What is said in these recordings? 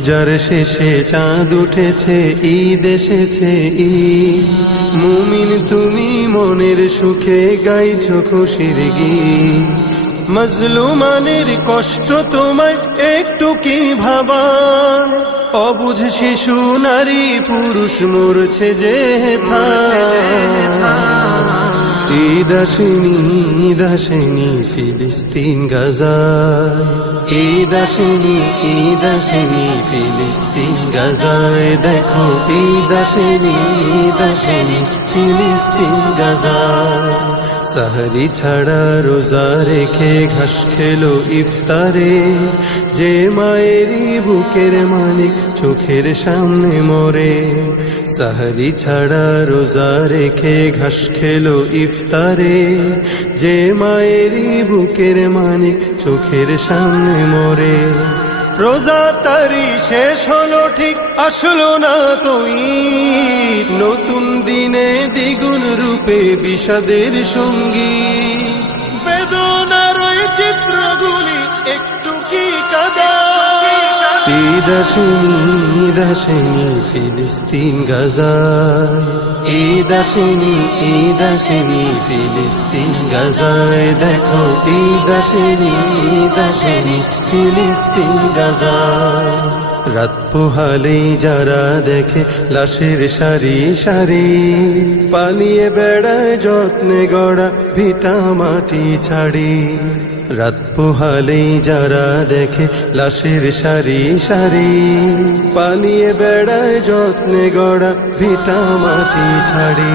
রোজার শেষে চাঁদ উঠেছে, ঈদ এসেছে ঈদ। মুমিন তুমি মনের সুখে গাইছো খুশির গীত। মজলুমানের কষ্ট তোমায় একটু কি ভাবা? অবুঝ শিশু নারী পুরুষ মরছে যে ঈদ আসেনি, ঈদ আসেনি ফিলিস্তিন গাজায়। ঈদ আসেনি, ঈদ আসেনি ফিলিস্তিন গাজায়। দেখো ঈদ আসেনি, ঈদ আসেনি ফিলিস্তিন গাজায়। সাহরি ছাড়া রোজা রেখে ঘাস খেলো ইফতারে, যে মায়েরই বুকের মানিক চোখের সামনে মরে। সাহরি ছাড়া রোজা রেখে ঘাস খেলো ইফতারে, যে মায়েরই বুকের মানিক চোখের সামনে মরে। রোজা তারি শেষ হলো ঠিক আসলো না তো ঈদ। নতুন দিনে দ্বিগুণ রূপে বিষাদের সঙ্গী। বেদনার ওই চিত্রগুলি একটু কি কাদা? ঈদ আসেনি, ঈদ আসেনি ফিলিস্তিন গাজায়। ঈদ আসেনি, ঈদ আসেনি ফিলিস্তিন গাজায়। দেখো ঈদ আসেনি, ঈদ আসেনি ফিলিস্তিন গাজায়। রাত পোহালেই যারা দেখে লাশের সারি সারি, পালিয়ে বেড়ায় যত্নে গড়া ভিটা মাটি ছাড়ি। রাত পোহালেই যারা দেখে লাশের সারি সারি, পালিয়ে বেড়ায় যত্নে গড়া ভিটা মাটি ছাড়ি।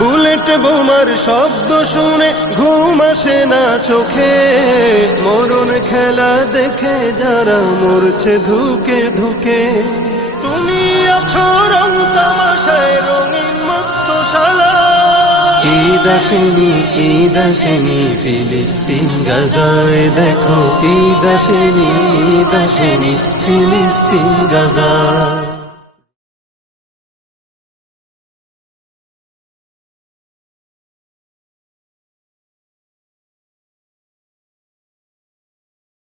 বুলেট বোমার শব্দ শুনে ঘুম আসে না চোখে, মরণ খেলা দেখে যারা মরছে ধুকে ধুকে। তুমি আছো রং তামাশায় রঙিন মত্তশালা। ঈদ আসেনি, ঈদ আসেনি ফিলিস্তিন গাজায়। দেখো ঈদ আসেনি, ঈদ আসেনি ফিলিস্তিন গাজায়।